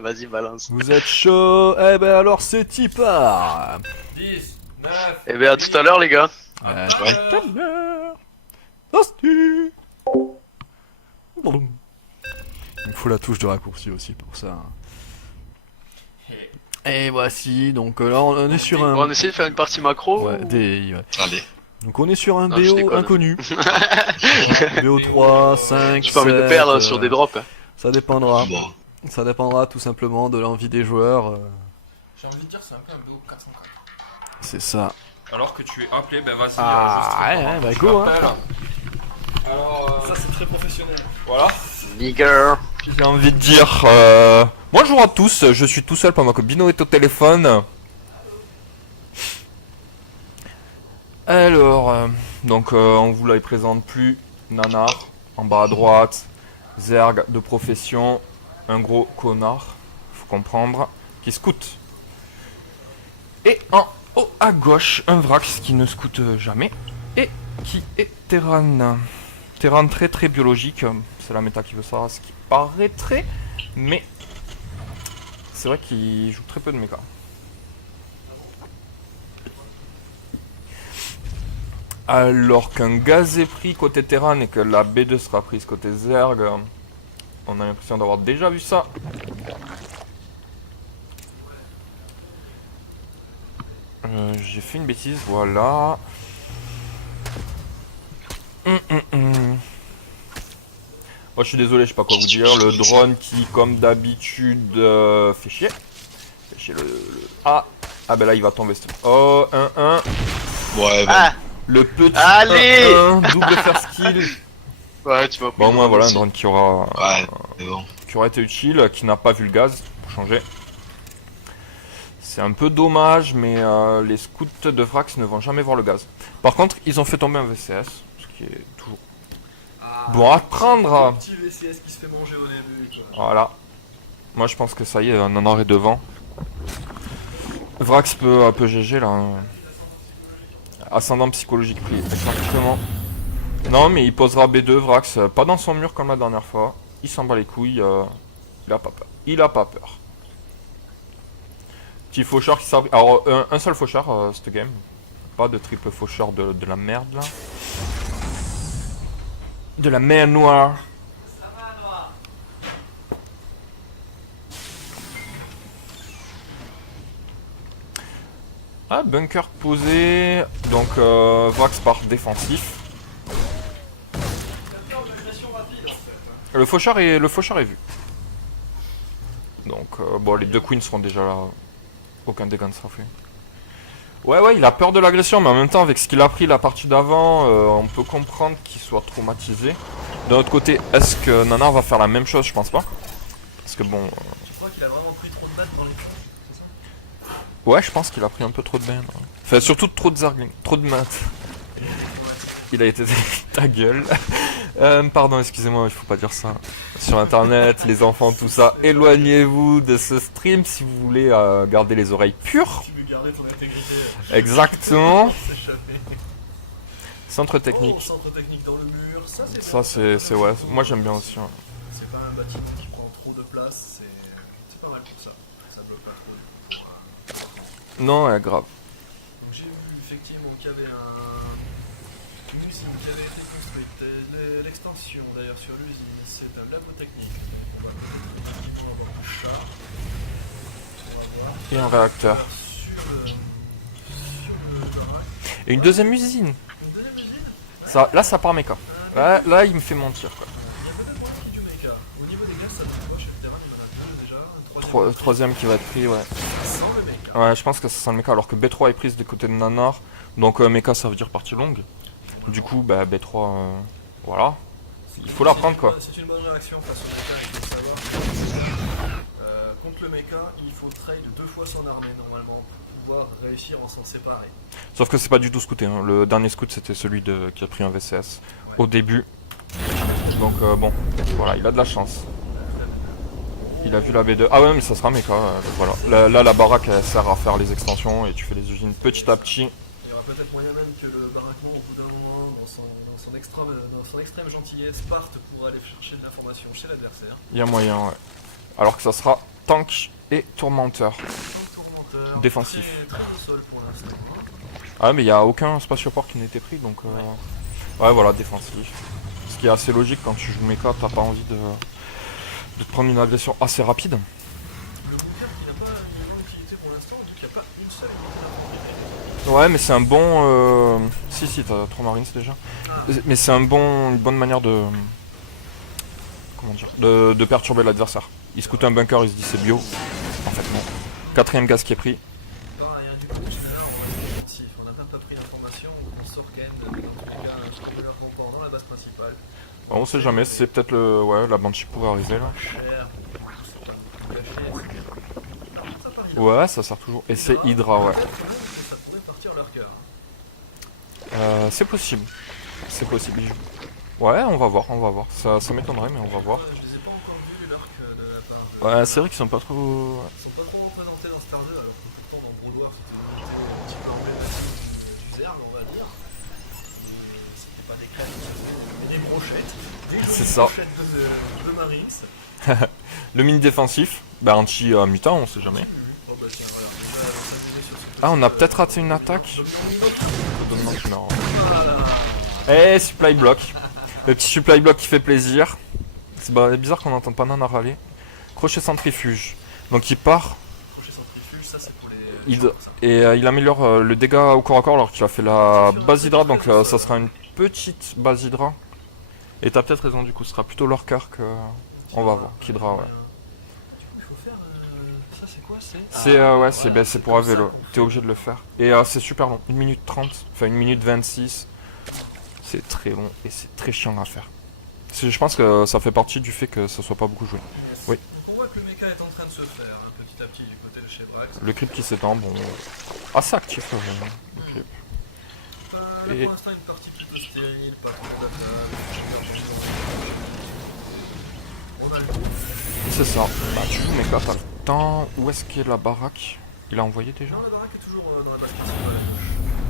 Vas-y, balance. Vous êtes chaud? Eh ben alors c'est Tipar. 10, 9. Eh ben, à tout à l'heure, les gars. À tout tout à à l'heure. l'heure. Toasty. Il me faut la touche de raccourci aussi pour ça. Et voici, donc là on est sur Bon, on un... essaie de faire une partie macro. Ouais, ouais. Allez. Donc on est sur un Non, je BO déconne. inconnu. BO 3, 5, J'ai pas envie de 7, perdre sur des drops. ça dépendra. Bon. Ça dépendra tout simplement de l'envie des joueurs. J'ai envie de dire, c'est un peu un BO 404. C'est ça. Alors que tu es appelé, ben vas-y. Ouais, bah je go hein. t'appelle. Alors, ça c'est très professionnel. Voilà. Nigger. J'ai envie de dire... Bonjour à tous, je suis tout seul pendant que Bino est au téléphone. Alors, on vous la présente plus. Nanar, en bas à droite. Zerg de profession. Un gros connard, faut comprendre, qui scoute. Et en haut à gauche, un Vrax qui ne scoute jamais. Et qui est Terran. Terran très très biologique. C'est la méta qui veut ça, ce qui paraîtrait. Mais c'est vrai qu'il joue très peu de méca. Alors qu'un gaz est pris côté Terran et que la B2 sera prise côté Zerg, on a l'impression d'avoir déjà vu ça. J'ai fait une bêtise, voilà. Oh, je suis désolé, je sais pas quoi vous dire. Le drone qui, comme d'habitude, fait chier. Fait chier Ah, ben là, il va tomber. Oh, 1-1. Ouais, Ah, Le petit Allez 1-1, double first kill. ouais, tu m'as pris. Bon, au moins, voilà, un aussi. drone ouais, c'est bon. qui aurait été utile, qui n'a pas vu le gaz, pour changer. C'est un peu dommage, mais les scouts de Vrax ne vont jamais voir le gaz. Par contre, ils ont fait tomber un VCS, ce qui est toujours bon à prendre. Petit VCS qui se fait manger au début, quoi. Voilà. Moi, je pense que ça y est, on en aurait devant. Vrax peut un peu GG là. Ascendant psychologique pris, exactement. Non, mais il posera B2, Vrax, pas dans son mur comme la dernière fois. Il s'en bat les couilles, il a pas peur. Il a pas peur. Petit faucheur qui s'abrite. Alors, un seul faucheur, cette game. Pas de triple faucheur de la merde là. De la mer noire. Ah, bunker posé. Donc, Vrax part défensif. Le faucheur est vu. Donc, bon, les deux queens seront déjà là. Aucun dégât ne sera fait. Ouais, il a peur de l'agression, mais en même temps, avec ce qu'il a pris la partie d'avant, on peut comprendre qu'il soit traumatisé. D'un autre côté, est-ce que Nanar va faire la même chose? Je pense pas. Parce que bon... Tu crois qu'il a vraiment pris trop de maths dans les camps, c'est ça? Ouais, je pense qu'il a pris un peu trop de bain. Enfin, surtout trop de zergling, trop de maths. Il a été... ta gueule. Pardon, excusez-moi, il faut pas dire ça. Sur internet, les enfants, tout ça. Éloignez-vous de ce stream si vous voulez garder les oreilles pures. Tu veux garder ton intégrité. Exactement. S'échapper. Centre technique. Oh, centre technique dans le mur, ça c'est Ça, c'est ouais. Moi, j'aime bien aussi. Ouais. C'est pas un bâtiment qui prend trop de place, c'est pas mal pour ça. Ça bloque pas trop. Non, ouais, grave. Donc j'ai vu effectivement qu'il y avait une usine qui avait été construite. L'extension d'ailleurs sur l'usine, c'est un labo technique. Donc on va peut-être effectivement avoir un chat. On va voir. Et un réacteur. Sur le baraque. Et une deuxième usine. Une deuxième usine. Ça, là, ça part méca. Là, il me fait mentir, quoi. Il y a peut-être moins de qui du mecha. Au niveau des gars, ça me voit chez le terrain, il y en a deux déjà. Un Troisième qui va être pris, ouais. sans le mecha. Ouais, je pense que ça sent le méca, alors que B3 est prise du côté de Nanar. Donc méca, ça veut dire partie longue. Du coup, bah, B3, voilà. Il faut la prendre, quoi. C'est une bonne réaction face au mecha, il faut savoir. Contre le mecha, il faut trade 2 fois son armée normalement pour pouvoir réussir à s'en séparer. Sauf que c'est pas du tout scouté. Hein. Le dernier scout, c'était celui qui a pris un VCS au début. Donc bon, voilà, il a de la chance. Il a vu la B2. Ah ouais, mais ça sera méca. Voilà. Là, la baraque, elle sert à faire les extensions et tu fais les usines petit à petit. Il y aura peut-être moyen même que le baraquement, au bout d'un moment, dans son extrême gentillesse, parte pour aller chercher de l'information chez l'adversaire. Il y a moyen, ouais. Alors que ça sera tank et tourmenteur. Tourmenteur, Défensif. Très au sol pour l'instant. Ah mais il n'y a aucun spatioport qui n'était pris donc ouais voilà défensif. Ce qui est assez logique quand tu joues mecha, t'as pas envie de te prendre une agression assez rapide. Le bunker qui n'a pas une grande utilité pour l'instant, vu qu'il n'y a pas une seule unité. Ouais mais c'est un bon si t'as 3 marines déjà. Mais c'est une bonne manière de. Comment dire, de perturber l'adversaire. Il se coûte un bunker, il se dit c'est bio. En fait non. Quatrième gaz qui est pris. Pareil, hein, du coup, là, on va être défensif. On n'a même pas pris l'information. On sort Ken, dans tous les cas, un leur renfort dans la base principale. Bon, on sait jamais, c'est peut-être le. Ouais, la Banshee pourrait arriver là. Cher, c'est pas tout caché, c'est bien. Ça part Hydra. Ouais, ça sert toujours. Et c'est Hydra, ouais. Peut-être même que ça pourrait partir leur cœur. C'est possible. C'est possible. Ouais, on va voir. Ça m'étonnerait, mais on va voir. Je les ai pas encore vus, l'arc de la part de... Ouais, c'est vrai qu'ils sont pas trop. Ils sont pas trop représentés dans Star 2, alors que pourtant dans Broad War c'était une unité un petit peu emblématique du Zerg, on va dire. Mais c'était pas des crêpes, mais des brochettes. Des C'est jolies ça. brochettes de Marines. Le mini défensif, bah anti-mutant, on sait jamais. Oh bah tiens, voilà. On va s'amuser sur ce Ah, on a petit, peut-être raté une attaque. Dominant Minotaur. Non. Voilà. Eh, supply block. Le petit supply block qui fait plaisir. C'est bizarre qu'on n'entende pas Nana râler. Crochet centrifuge. Donc il part Crochet centrifuge, ça c'est pour les... et il améliore le dégât au corps à corps alors qu'il a fait la base Hydra. Donc ça sera une petite base Hydra. Et t'as peut-être raison du coup, ce sera plutôt Lurker que... On va voir, qu'Hydra ouais. Il faut faire... Ça c'est quoi? C'est pour un vélo, t'es obligé de le faire. Et c'est super long, 1 minute 30, enfin 1 minute 26. C'est très long et c'est très chiant à faire. Je pense que ça fait partie du fait que ça soit pas beaucoup joué. Oui. Donc on voit que le mecha est en train de se faire, hein, petit à petit du côté de chez Brax. Le creep qui s'étend, bon... Assez actif le creep. Là, Et- pour l'instant, une partie plutôt stérile, pas trop d'attaque. On a le coup. C'est ça. Bah tu joues mais là t'as le temps. Où est-ce qu'est la baraque? Il a envoyé déjà? Non, la baraque est toujours dans la base principale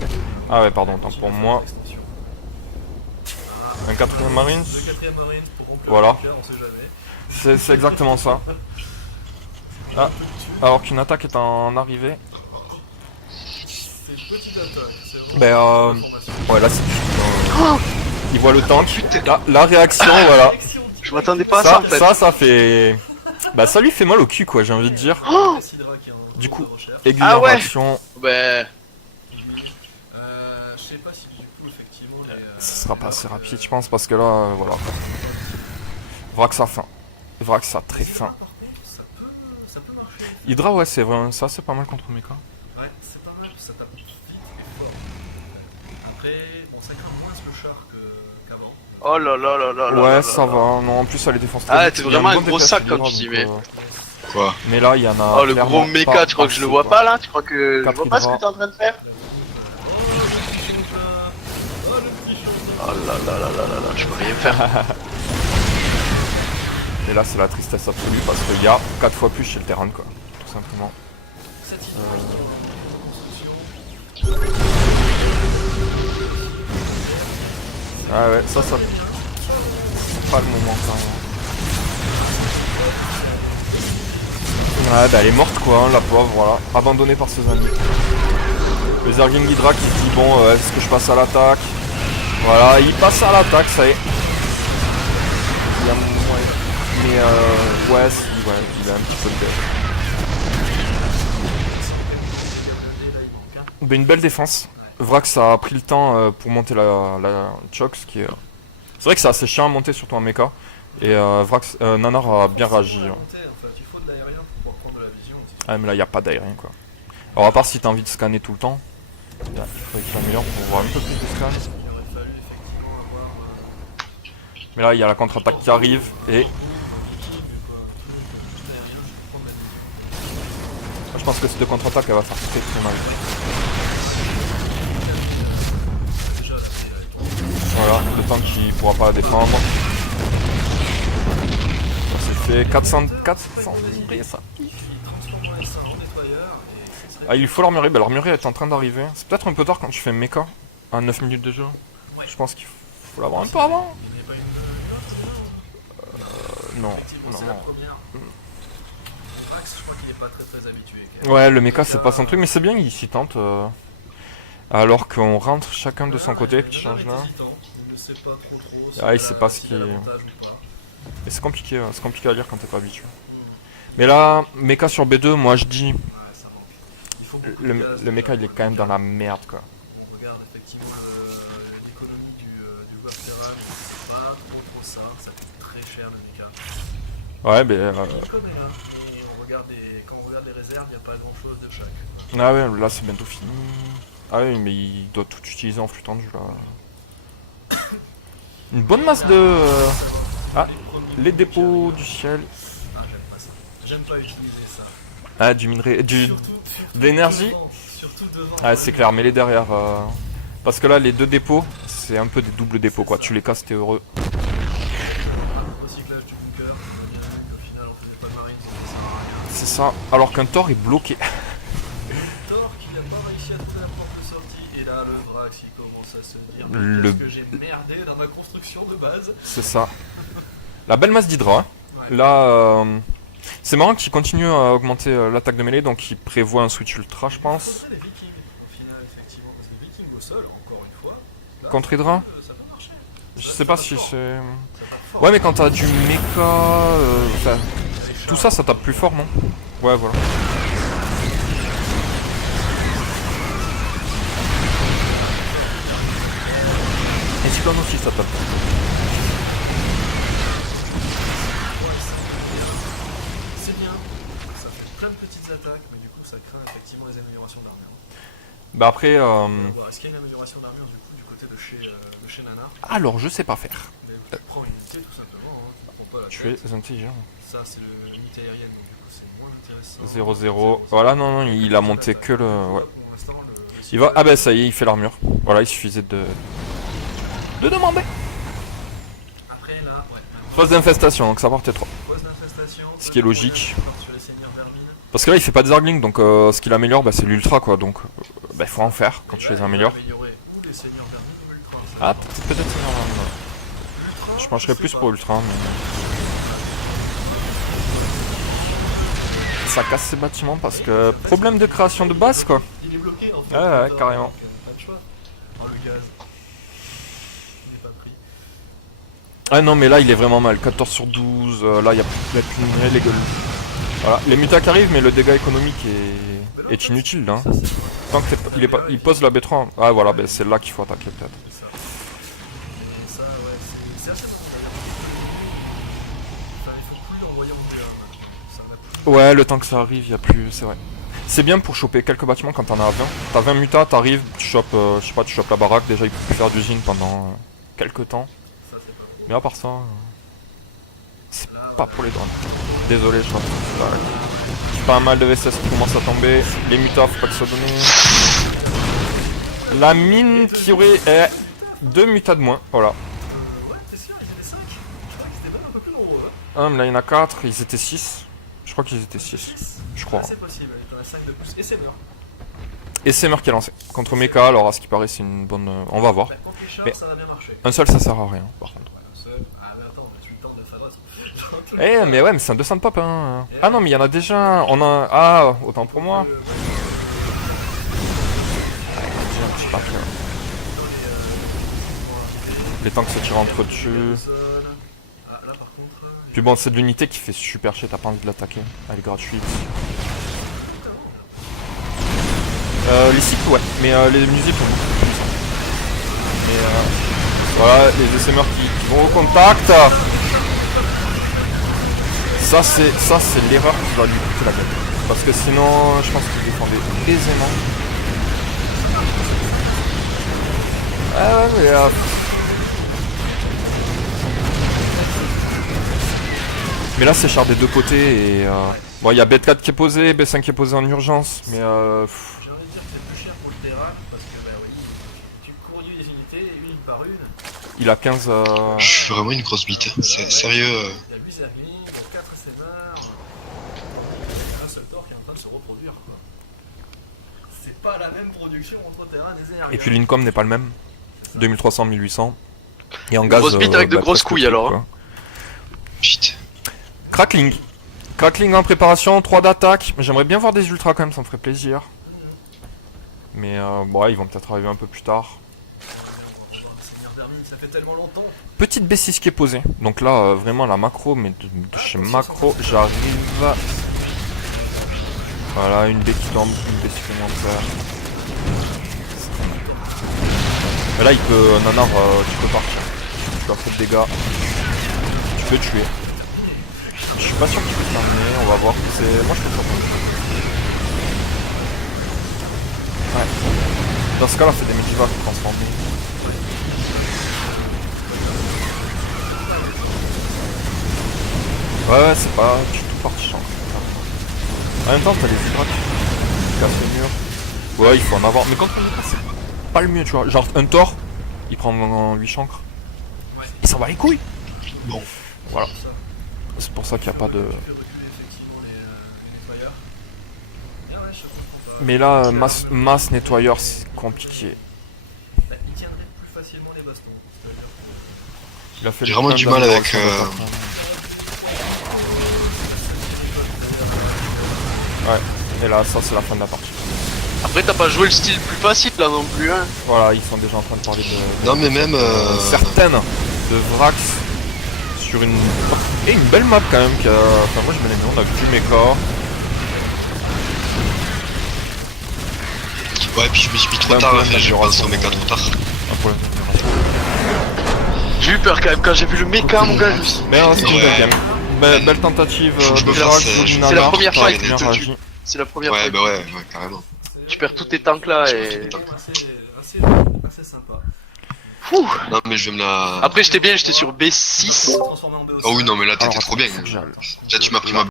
à gauche. Ah ouais pardon, tant pour moi. Extension. Un 4ème Marines. Le 4ème Marine pour remplir Voilà. le bunker, on sait jamais. C'est exactement ça. Ah, alors qu'une attaque est en arrivée. C'est une petite attaque, c'est vraiment Ben une information. ouais là c'est... il voit le tank. La réaction voilà. Je m'attendais pas à ça en fait. Ça fait... Bah ça lui fait mal au cul quoi j'ai envie de dire. Du coup, aiguille Ah en ouais. réaction. Ben. Je sais pas si du coup effectivement les... Ce sera pas assez rapide je pense parce que là voilà. Vrax a faim. Vrax a très faim. Par contre, ça peut marcher. Hydra ouais c'est vrai, ça c'est pas mal contre mecha. Ouais, c'est pas mal, ça tape vite et fort. Après, bon, ça craint moins le char qu'avant. Oh là là là là là. Ouais là ça là. va, non en plus ça les défense très Ah, vite. t'es Il y a vraiment une un bonne gros défense sac d'Hydra, quand tu dis, donc, mais. Quoi? mais là il y en a... Oh le gros clairement méca, tu crois que je le vois assez, pas là? Tu crois que je Quatre vois pas ce que Hydra. t'es en train de faire? Oh, le petit chat. Oh là là là là là là, je peux rien faire. Et là c'est la tristesse absolue parce qu'il y a 4 fois plus chez le terrain quoi, tout simplement. Cette image qui est en construction. Ah ouais, ça c'est pas le moment quand même. Ouais bah elle est morte quoi, hein, la pauvre, voilà, abandonnée par ses amis. Le Zergling Hydra qui se dit bon, est-ce que je passe à l'attaque? Voilà, il passe à l'attaque, ça y est. Il a... ouais. Mais ouais, si, ouais, il a un petit peu de tête. Ben, une belle défense. Vrax a pris le temps pour monter la choc, ce qui est... C'est vrai que c'est assez chiant à monter surtout en mecha. Et Nanar a bien réagi. Il faut de l'aérien pour pouvoir prendre de la vision. Ah mais là il n'y a pas d'aérien quoi. Alors à part si t'as envie de scanner tout le temps, il faudrait qu'il améliore pour voir un peu plus de scan. Il aurait fallu effectivement avoir... Mais là il y a la contre-attaque qui arrive et... Je pense que cette contre-attaque elle va faire très très mal. Déjà, là, Voilà, le temps qu'il pourra pas la défendre. Ça c'est fait 404 ça. Ah il lui faut l'armurerie, bah l'armurerie est en train d'arriver. C'est peut-être un peu tard quand tu fais mecha à 9 minutes de jeu. Je pense qu'il faut l'avoir un peu avant. Non, non, non. pas très habitué. Ouais, le mecha c'est pas son truc, mais c'est bien, il s'y tente. Alors qu'on rentre chacun de son côté, petit change là. Il ne sait pas trop. Ah, il sait pas ce qui est. l'avantage ou pas. Et c'est compliqué à lire quand t'es pas habitué. Mais là, mecha sur B2, moi je dis. Ouais, ça manque. Il faut beaucoup de cases, Le mecha il est quand même dans la merde quoi. On regarde effectivement l'économie du web terrain, c'est pas trop ça coûte très cher le mecha. Ouais, mais. Je connais hein, mais quand on regarde les réserves, il n'y a pas grand chose de chaque. Ah ouais, là c'est bientôt fini. Ah oui, mais il doit tout utiliser en flux tendu là. Une bonne masse de. Ah, les dépôts du ciel. Ah, j'aime pas ça. J'aime pas utiliser ça. Ah, du minerai. D'énergie. Surtout devant. Ah, c'est clair, mets-les derrière. Parce que là, les deux dépôts, c'est un peu des doubles dépôts quoi. Tu les casses, t'es heureux. Recyclage du bunker, au final on faisait pas de marine, ça sert à rien. C'est ça. Alors qu'un Thor est bloqué. Thor qui n'a pas réussi à trouver la porte de sortie, et là le Vrax il commence à se dire Le- qu'est-ce que j'ai merdé dans ma construction de base. C'est ça. La belle masse d'Hydra. Hein. Ouais. Là, c'est marrant qu'il continue à augmenter l'attaque de mêlée, donc il prévoit un switch ultra, je pense. Faudrait les Vikings au final, effectivement, parce que les Vikings au sol, encore une fois, là, Contre Hydra ça peut marcher. Je sais pas si c'est. Ça tape fort. Ouais, mais quand t'as du mecha. Enfin, tout ça, ça tape plus fort, non? Ouais, voilà. Et Cyclone aussi, ça tape. C'est bien, ça fait plein de petites attaques, mais du coup ça craint effectivement les améliorations d'armure. Bah après. Bon, est-ce qu'il y a une amélioration d'armure du coup du côté de chez Nanar? Alors, je sais pas faire. Mais tu prends une unité tout simplement, hein, tu prends pas la Tu tête. es intelligent. Ça c'est l'unité aérienne, donc du coup c'est moins intéressant. 0-0. Voilà, non, il a monté que le. Ouais. Pour l'instant, Il va. Ah bah ça y est, il fait l'armure. Voilà, il suffisait de. De demander. Après là, ouais. Phase d'infestation, donc ça partait trop. Pose d'infestation. Ce qui est logique. Sur les seigneurs vermines. Parce que là il fait pas de Zergling, donc ce qu'il améliore bah, c'est l'ultra quoi, donc bah, il faut en faire quand Et tu là, les il va améliores. améliorer ou les seigneurs vermines ou l'ultra. Ça Ah dépend. peut-être Seigneur Vermine. L'ultra, Je pencherais sais plus pas. pour ultra mais. Ça casse ses bâtiments parce que problème de création de base quoi. Il est bloqué en fait. Ouais, carrément. Donc, pas de choix. Oh le gaz. Il n'est pas pris. Ah non mais là il est vraiment mal, 14 sur 12, là il y a les gueules. Voilà, les mutas qui arrivent mais le dégât économique est inutile là. Ça, c'est vrai. Tant que il pose la B3. Ah voilà, bah, c'est là qu'il faut attaquer peut-être. C'est ça. Et ça, ouais, c'est assez bon d'ailleurs. Enfin, il faut plus envoyer en DA maintenant. Ça n'a plus. Ouais, le temps que ça arrive, y a plus, c'est vrai. C'est bien pour choper quelques bâtiments quand t'en as 20. T'as 20 mutas, t'arrives, tu chopes, je sais pas, tu chopes la baraque, déjà il peut plus faire d'usine pendant quelques temps. Ça, c'est pas bon. Mais à part ça, c'est Là, pas pour les drones. Désolé, je pense. Pas mal de VSS qui commence à tomber. Les mutas, faut pas que ça soit donné. La mine qui aurait 2 mutas de moins, voilà. ouais, t'es sûr, ils étaient 5. Je crois qu'ils étaient même un peu plus nombreux. Hein. Là il y en a 4, ils étaient 6. Je crois qu'ils étaient 6. Je crois. Ouais, c'est possible, il y en a 5 de plus. Et c'est mort. Et c'est Meur qui a lancé. Contre Mecha, alors à ce qui paraît, c'est une bonne. On va voir. Bah, contre les chars, Mais- ça va bien marcher. Un seul, ça sert à rien, par contre. Un seul. Ah, mais attends, on a 8 ans de Pharos. Eh, mais ouais, mais c'est un 200 de pop, hein. Ah non, mais il y en a déjà. On a. Ah, autant pour moi. J'ai un petit papier. Les tanks se tirent entre eux. Ah, là par contre. Puis bon, c'est de l'unité qui fait super chier, t'as pas envie de l'attaquer. Elle est gratuite. Les cycles, ouais, mais les musiques sont beaucoup plus puissants. Mais voilà, les SMR qui vont au contact. Ça c'est l'erreur qui va lui coûter la gueule. Parce que sinon, je pense qu'il défendait aisément. Ah ouais, mais mais là c'est char des deux côtés et bon, il y a B4 qui est posé, B5 qui est posé en urgence, mais J'ai envie de dire que c'est plus cher pour le Terra parce que bah oui, tu conduis des unités une par une. il a 15. Je suis vraiment une grosse bite. C'est sérieux. Il y a 8 Zerglings, il y a 4 SMR. Il y a un seul Thor qui est en train de se reproduire quoi. C'est pas la même production entre Terra et Zerglings. Et puis l'income n'est pas le même. 2300, 1800. Et en gaz. Grosse bite avec de bah, grosses presque couilles, tout, alors, quoi. hein. Shit. Crackling. Crackling en préparation, 3 d'attaque. J'aimerais bien voir des ultras quand même, ça me ferait plaisir. Mais bon, ils vont peut-être arriver un peu plus tard. Seigneur Vermine, ça fait tellement longtemps. Petite B6 qui est posée. Donc là, vraiment la macro, mais de chez macro, j'arrive. Voilà, une B qui tombe, une B supplémentaire. Mais là, il peut, Nanar, tu peux partir. Tu peux faire de dégâts. Tu peux tuer. Je suis pas sûr qu'il peut terminer, on va voir. C'est, moi je peux le faire. Ouais. Dans ce cas-là, c'est des Medivacs transformés. Ouais, c'est pas du tout partition. En même temps, t'as les hydrates qui cassent le mur. Ouais, il faut en avoir. Mais quand on y passe, c'est pas le mieux, tu vois. Genre, un Thor, il prend 8 chancres. Ouais. Il s'en va les couilles. Bon. Voilà. C'est pour ça qu'il n'y a pas de. Tu peux reculer effectivement les nettoyeurs. Bien, ouais, je comprends pas. Mais là, masse nettoyeur, c'est compliqué. Bah, il tiendrait plus facilement les bastons. C'est-à-dire Il a fait J'ai le vraiment plein du mal d'amour avec, sur le patron. Ouais, et là, ça, c'est la fin de la partie. Après, t'as pas joué le style plus facile là non plus, hein. Voilà, ils sont déjà en train de parler de. Non mais même... Certaines de Vrax sur une. Et une belle map quand même. Qui a... Enfin, moi, je me l'ai mis, on a vu du mecha. Ouais, puis je me suis mis trop Un tard, problème j'ai pensé au d'amélioration. méca trop tard. Un problème d'amélioration. J'ai eu peur quand même quand j'ai vu le méca, mon gars. Je me suis dit, Mais c'est une Ouais. belle game. Belle tentative Faut que je de me Verax fasse, ou je- du c'est la Nanar, première par fois les qu'il premières était agis. c'est la première Ouais, fois. bah ouais, carrément. Tu perds tous tes tanks là et. assez sympa. Fouh. Non mais je vais me la... Après, j'étais bien, j'étais sur B6. Transformé en B aussi. Oh oui, non mais là Alors, t'étais trop bien. faut que j'aille. Là tu m'as pris ma